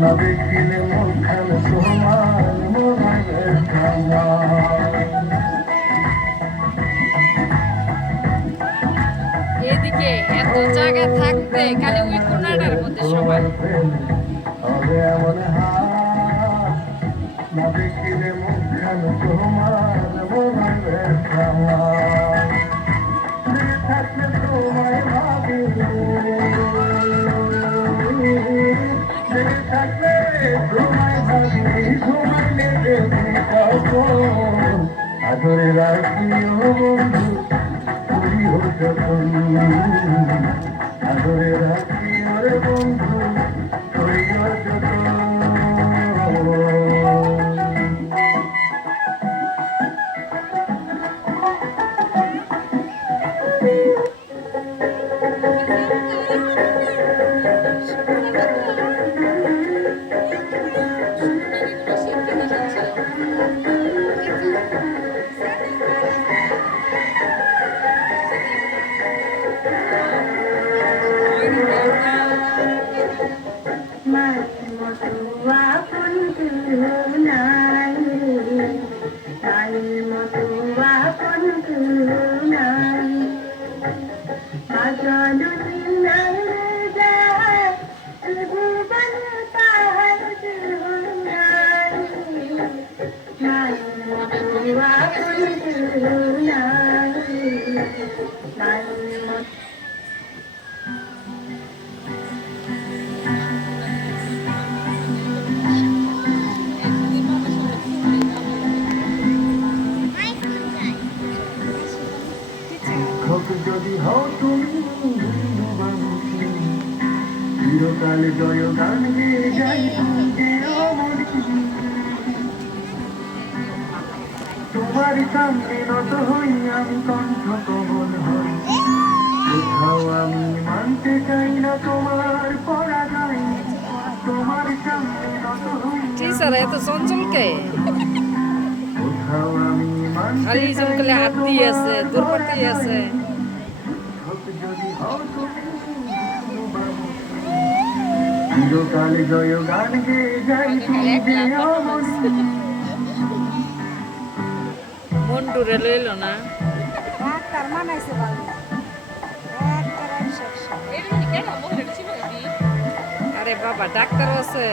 না দেখিলে মুখখান তোমার মনের খানা। এদিকে এত জায়গা থাকতে খালি ওই কোনাটার মধ্যে সবাই। হবে এমন হাত না দেখিলে মুখখান তোমার মনের খানা। থাকলে তোমায় ভাবি, থাকলে তোমায় ভাবি, ঘুমাইলে দেখি কখন আদরে রাখিও বন্ধু করিও যখন, আদরে রাখিও রে বন্ধু করিও যখন। যদি হও তুমি চিরকাল জয় গান গেয়ে যাই তোমার সামনে নত হই আমি কণ্ঠ কমল হই। কোথাও আমি মানতে চাই না তোমার পরাজয়, তোমার সামনে নত হই। টিচার এত চঞ্চলকে কোথাও আমি খালি চঞ্চলে হাত দিয়ে আছে, দুর্বর্তী আছে। চিরকালে জয় গান গেয়ে যাই মন্টুরে লইল না। আরে বাবা ডাক্তার আছে,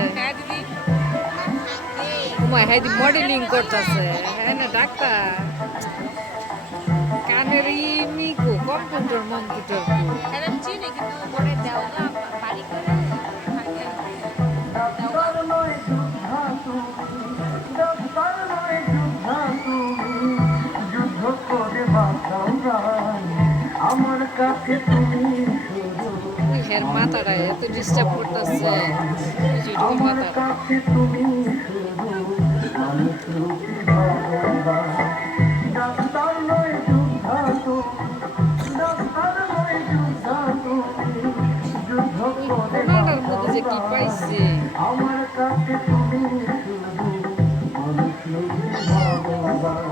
মডেলিং করতেছে। হ্যাঁ না ডাক্তার কানের মিকু কম্পিউটার মম্পিউটার আমার কাছে তুমি হের মাথাটা এত ডিস্টার্ব করতেছে। আমার কাছে তুমি ডাক্তার নয় যোদ্ধা তুমি, ডাক্তার নয় যোদ্ধা তুমি, যুদ্ধ করে কোনাটার মধ্যে যে কি পাইছে। আমার কাছে তুমি শুধু মানুষ ভগবান।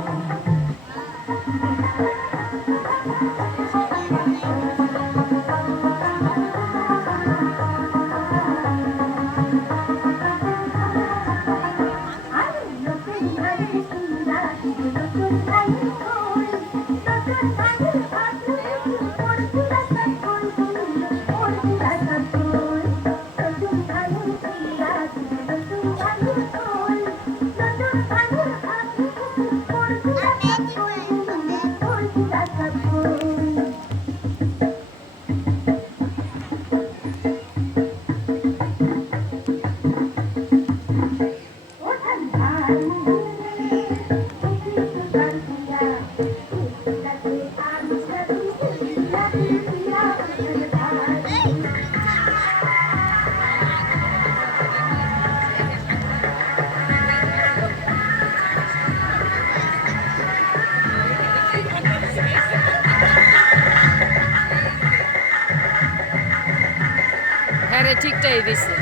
হ্যাঁ রে ঠিকটাই দিছে।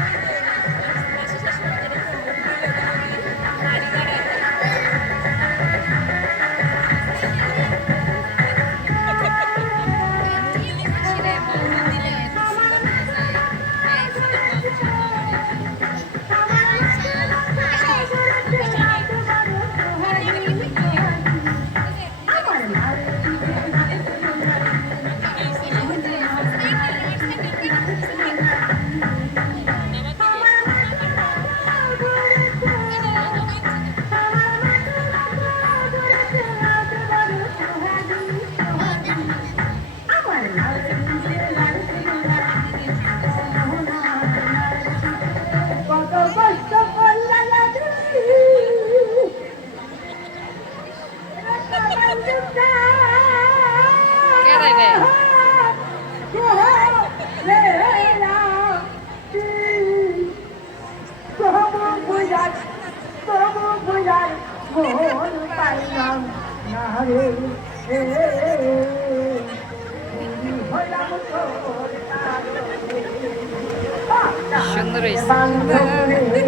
সুন্দর হয়েছে বান্ধবী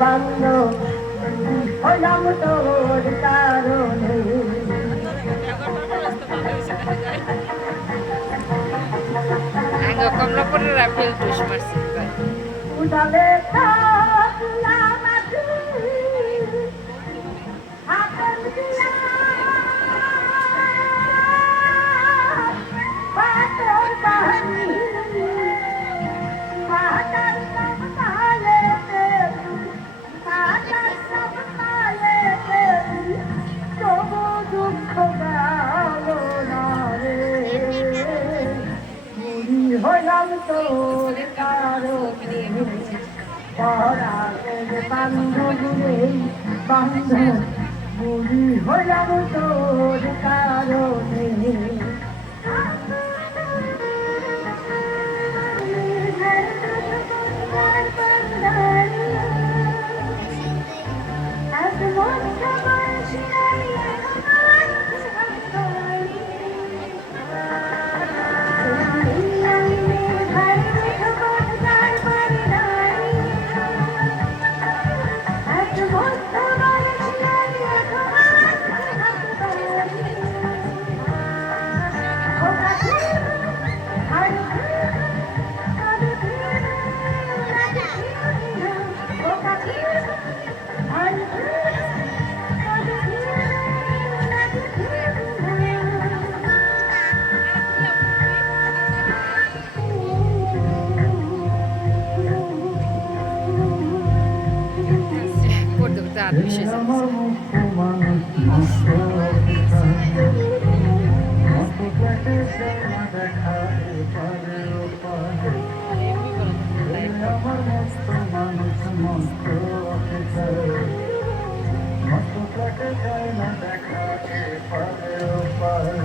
বান্ধব হলাম তোর কারণে আঙ্গ কমলাপুরের আপেল টুস মারছি উদালে থাকলাম আছি আপন দিয়া পাতর বাহানি পাতার সব তালেতে পাতার সব তালেতে তবু দুঃখ গেল না রে মুড়ি হলাম তোর কারণে পরাগের বান্ধব রে বান্ধব মুড়ি হলাম তোর কারণে পড়তে পড়তে হাত মিশে যাচ্ছে আমার মুখ্য মানুষ নষ্ট মত পেটে সেনা দেখাতে পারে পারে আমার মস্ত মানুষ মস্ত মত পেটে সেনা দেখাতে পারে পারে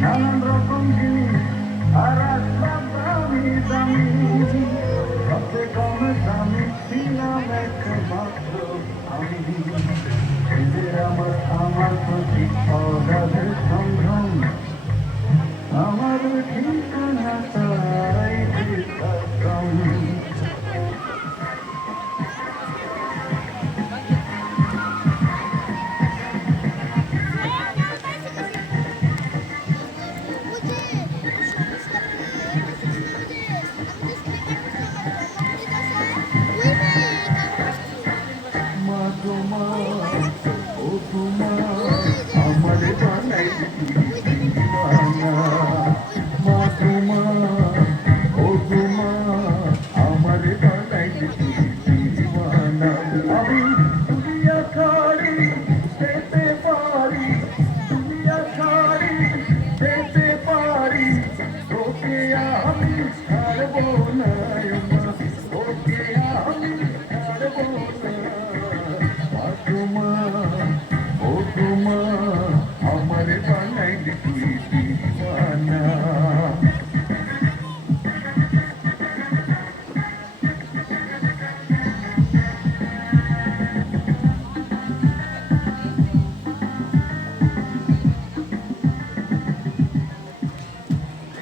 নানান রকম জিনিস আর আসবাব দামি দামি সবচেয়ে কম দামি ছিলাম একমাত্র আমি এদের আমার প্রতি অগাধ সংগ্রাম আমার ঠিকানা তাই বিপক্রম মা তোমার ও তোমার আমার বানাই দিওয়ানা মা তোমার ও তোমার আমার বানাই দিওয়ানা আমি দুনিয়া ছাড়ি যেতে পারি দুনিয়া ছাড়ি যেতে পারি তোকে আমি ছাড়বো না তোকে আমি ছাড়বো না তোমার